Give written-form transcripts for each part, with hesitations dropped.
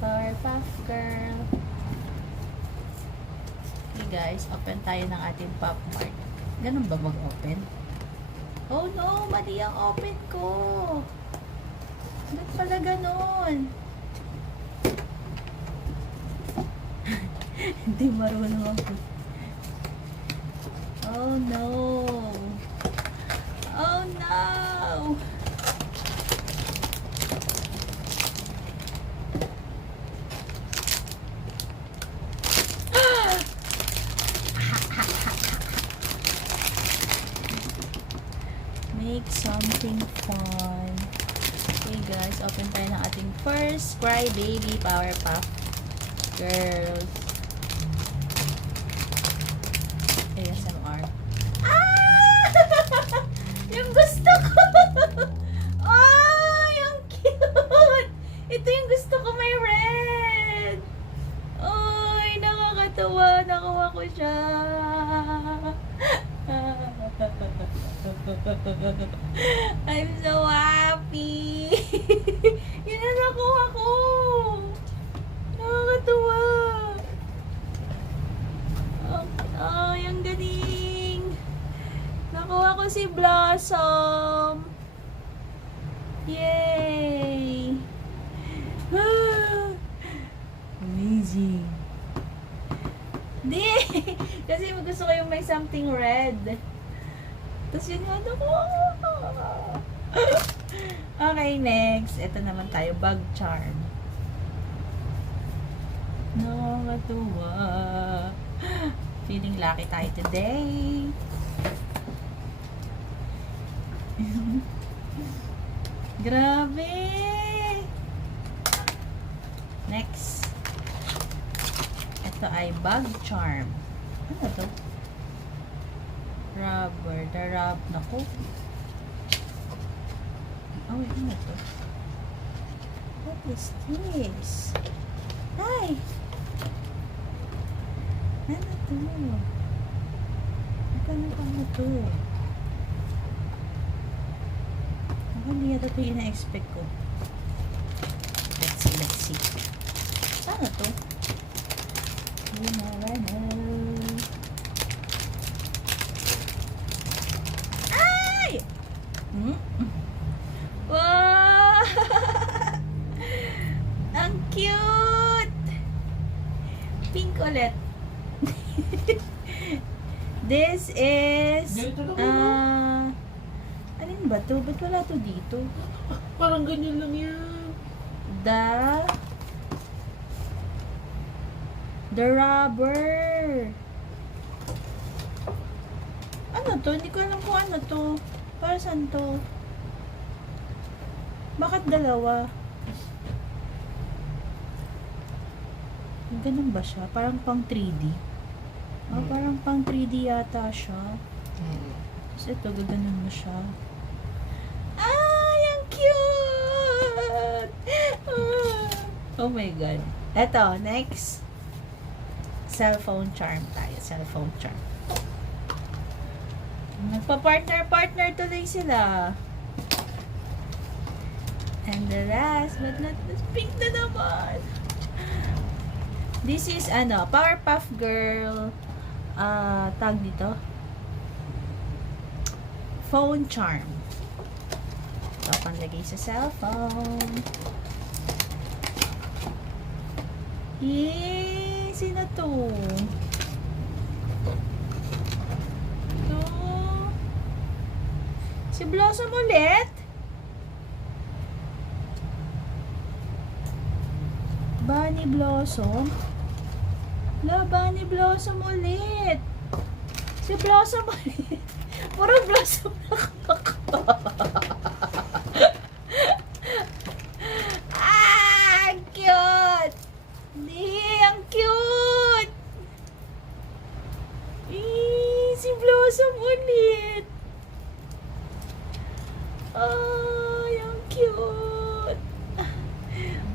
Powerpuff Girl. Okay guys, open tayo ng ating Pop Mart. Ganun ba mag-open? Oh no, mali ang open ko. Ba't pala ganun? Hindi marunong ako. Oh no. Oh no. Make something fun. Okay guys, open tayo ng ating first Crybaby Powerpuff Girls. ASMR. Ah! Yung gusto ko! Ay, ang cute! Ito yung gusto ko, may red! Ay, nakakatawa. Nakuha ko siya. I'm so happy! Yun na nakuha ko! Nakakatawa! Ay, ang galing! Nakuha ko si Blossom! Yay! Ah, amazing! Di! Kasi gusto ko yung may something red. Tapos yun nga nakuha ko. Okay, next. Ito naman tayo, bug charm. Nakakatuwa. Feeling lucky tayo today. Grabe! Next. Ito ay bug charm. Ano to? Rubber. The rub. Naku. Oh, wait. Ano to? What is this? Ay! Ano to? Ano to? Ako hindi yata ito yung na-expect ko. Let's see. Ano to? You never know. Ay! Wow! Ang cute! Pink ulit. This is alin ba to? Ba't wala to dito? Parang ganyan lang yan. The rubber. Ano to? Hindi ko alam kung ano to. Para saan to? Bakit dalawa? Ganun ba siya? Parang pang 3D. Parang pang 3D yata siya. Tapos ito, gaganon mo siya. Ay, ang cute! Oh my God. Eto, next. Cellphone charm tayo. Cellphone charm. Nagpa-partner tuloy sila. And the last but not least, pink na naman. This is, Powerpuff Girl. Tag dito. Phone charm. Ito, panlagay sa cellphone. Yay! Sino to? Ito. Si Blossom ulit? Bunny Blossom? Bunny Blossom ulit. Si Blossom ulit. Puro Blossom na ako. Ang cute! Ang cute! Si Blossom ulit. Ay, ang cute.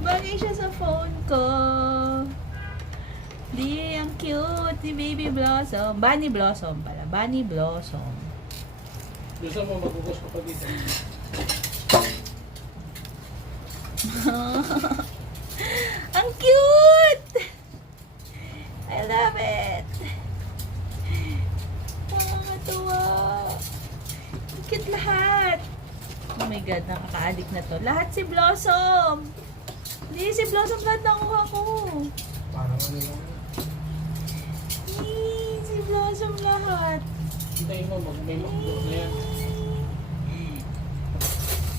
Bagay siya sa phone ko. Ang cute. Si Baby Blossom. Bunny Blossom pala. Bunny Blossom. Gusto mo magugos ko pag ito. Ang cute! I love it! Nakakatuwa! Ang cute lahat! Oh my God, nakaka-addict na to. Lahat si Blossom! Hindi, si Blossom lahat nakuha ko. Parang ano lang. Si Blossom lahat. Hintayin mo, may McDo na yan.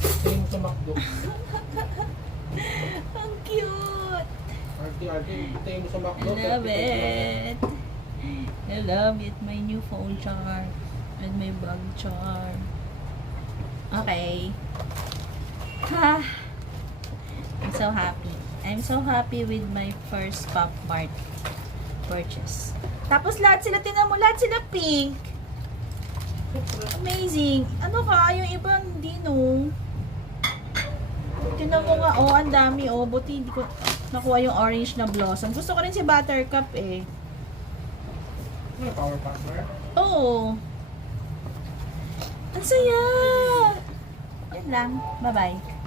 Hintayin mo sa McDo. Ang cute! Arte, hintayin mo sa McDo. I love it! I love it. My new phone charm. And my bag charm. Okay. Ha! I'm so happy. I'm so happy with my first Pop Mart purchase. Tapos lahat sila, tinan mo, lahat sila pink. Amazing. Ano ka? Yung ibang hindi, no? Tinan mo nga, oh, ang dami, oh. Buti hindi ko nakuha yung orange na blossom. Gusto ko rin si Buttercup, eh. Ano, power pack ba? Oo. Ang saya! Yan lang. Bye-bye.